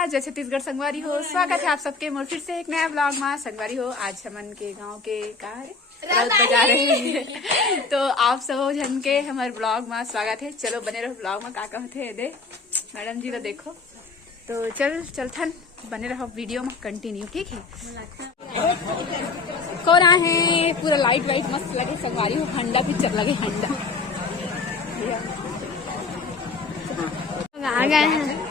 नमस्कार, जय छत्तीसगढ़ संगवारी हो। स्वागत है आप सबके मोर फिर से एक नया ब्लॉग में। संगवारी हो, आज हमन के गांव के रथ बजा रहे हैं तो आप सब जन के हमारे ब्लॉग में स्वागत है। चलो बने रहो ब्लॉग में, का कहते दे मैडम जी, तो देखो तो चलथन बने रहो वीडियो में कंटिन्यू, ठीक है। कौन है पूरा लाइट वाइट मस्त लगे। संगवारी हो, हंडा पिक्चर लगे, हंडा आ गए हैं।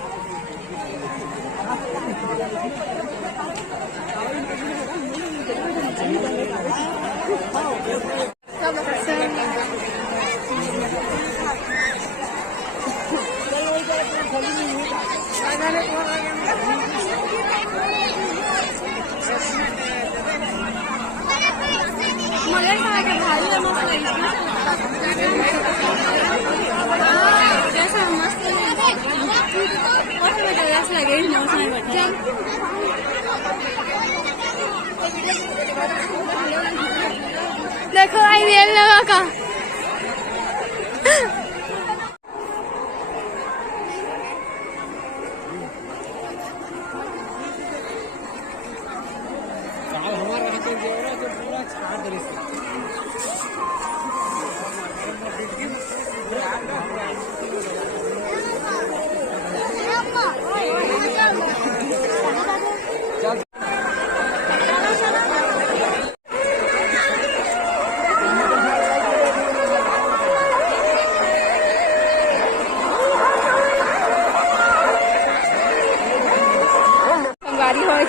देखो आई रेल लगा का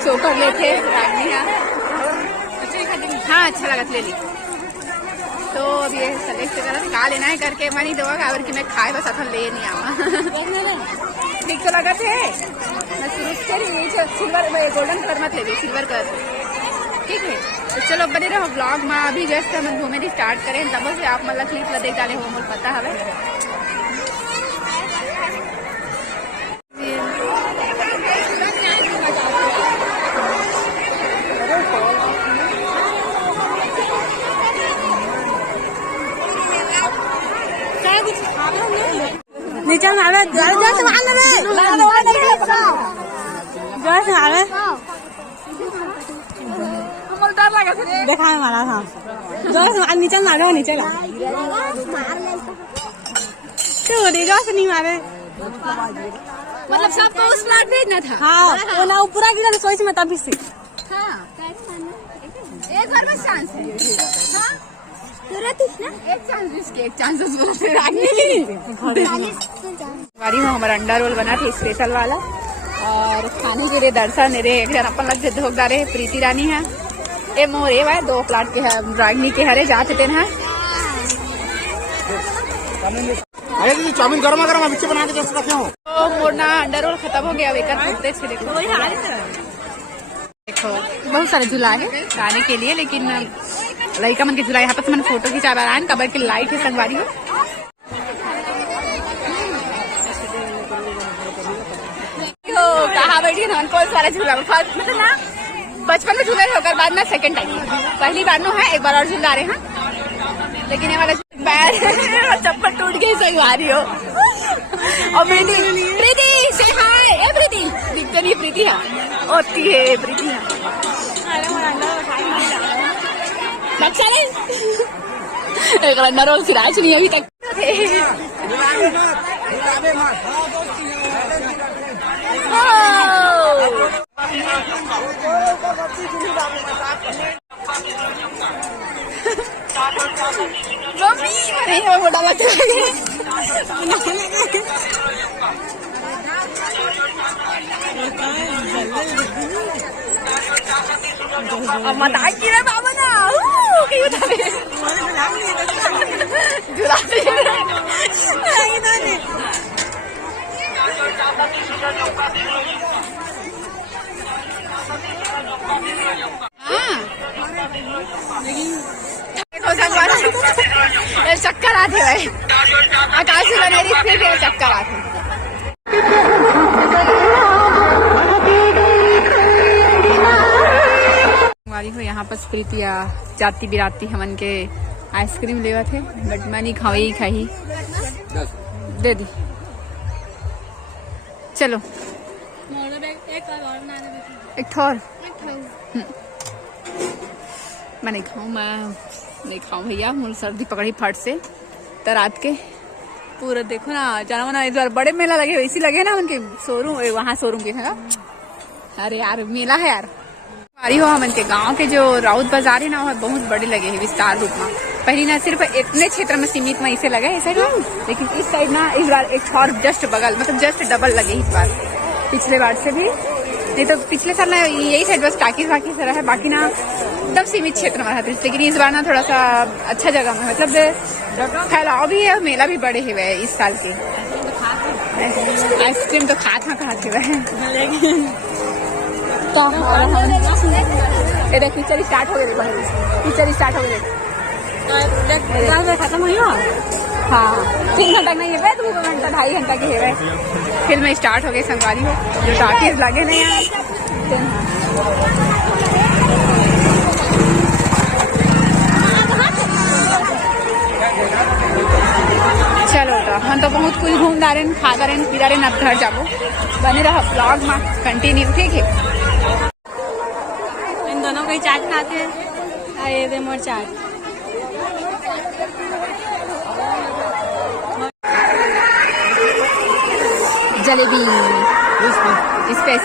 चोकर लेते हाँ, अच्छा लगा ले ली। तो अब ये सेलेक्ट करा का लेना है करके मनी दो अगर कि मैं खाए बस अथन ले नहीं आवा ठीक तो लगा थे। मैं शुरू से सिल्वर में गोल्डन कलर मत ले, सिल्वर कलर, ठीक है। तो चलो बने रहो ब्लॉग में। अभी जस्ट हम घूमे स्टार्ट करें तब से आप मतलब क्लिप देख डाले हो, मुझे पता है। नीचे मारे जोर से मारना रे, जोर से मारे। कमल डर लगा थे, देखा है मारा था। जोर से मार, नीचे मारो, नीचे ला तो जोर से नहीं मारे। मतलब सबको उस प्लाट भेजना था। हाँ, वो ना पूरा गिरा सोच में तभी से। हाँ, एक बार बस चांस है। हाँ, एक चांस हमारी में हमारा अंडा रोल बना था स्पेशल वाला, और खाने के लिए दर्शन रे एक जन अपन लग धोख रहे प्रीति रानी है। ए मोरे भाई 2 प्लाट के है रागनी के हरे जाते थे ना। अरे दीदी चाउमीन गरमा गरमा बिच्चे बना के जैसे रखे हो। तो मोरना अंडा रोल खत्म हो गया, वेकर पूछते थे। देखो बहुत सारे झूला है खाने के लिए, लेकिन लड़का मन के झूला यहाँ पर मैंने फोटो खिंचा रहा है। कबर की लाइट है संगवारी हो। कहा बैठी ना कौन सारा झूला मतलब ना बचपन में झूला होकर बाद में सेकंड टाइम पहली बार नो है, एक बार और झूला रहे हैं। लेकिन ये वाला पैर चप्पल टूट गई संगवारी हो। और प्रीति से हाय, ए प्रीति दिखते नहीं, प्रीति है होती है, प्रीति है। एक अंडा रोल सिराज नहीं अभी तक। नहीं वो डाला मजाक की रे बाबा ना चक्कर आते भाई, आकाश मेरी फिर चक्कर आते। हो यहाँ पर प्रीतिया जाती बिराती हमन के आइसक्रीम लेवा थे, बट मैं नहीं खाई खाई दे दी। चलो एक ठोर मैं नहीं खाऊं, मैं नहीं खाऊं भैया, मुझे सर्दी पकड़ी फट से। तो रात के पूरा देखो ना जाना मना, इस बार बड़े मेला लगे हुए, इसी लगे ना उनके शोरूम, वहाँ शोरूम के है। अरे यार मेला है यार, हमारी हो हम के गांव के जो राउत बाजार है ना, वह बहुत बड़े लगे हैं विस्तार रूप में। पहले ना सिर्फ इतने क्षेत्र में सीमित में इसे लगे इस साइड में, लेकिन इस साइड ना इस बार एक और जस्ट बगल, मतलब जस्ट डबल लगे इस बार पिछले बार से भी। नहीं तो पिछले साल ना यही साइड बस टाकिस वाकिस रहा है, बाकी ना एकदम सीमित क्षेत्र में रहते, लेकिन इस बार ना थोड़ा सा अच्छा जगह में, मतलब फैलाव भी है और मेला भी बड़े हुए है इस साल के। आइसक्रीम तो खाते हुए ये देख कीचड़ स्टार्ट हो गए, कीचड़ स्टार्ट हो गए, खत्म हुई। हाँ 3 घंटा नहीं है, 2 घंटा 2.5 घंटा की है फिल्म स्टार्ट हो गई। संगवारी हो जो टाकिस लगे नहीं यार। चलो तो हम तो बहुत कुछ घूम रहे हैं, खा रहे हैं, पी रहे हैं, अब घर जाबो। बने रहा ब्लॉग में कंटिन्यू, ठीक है। इन दोनों को ही चाट खाते हैं, आए दे मोर चाट। जलेबी स्पेशल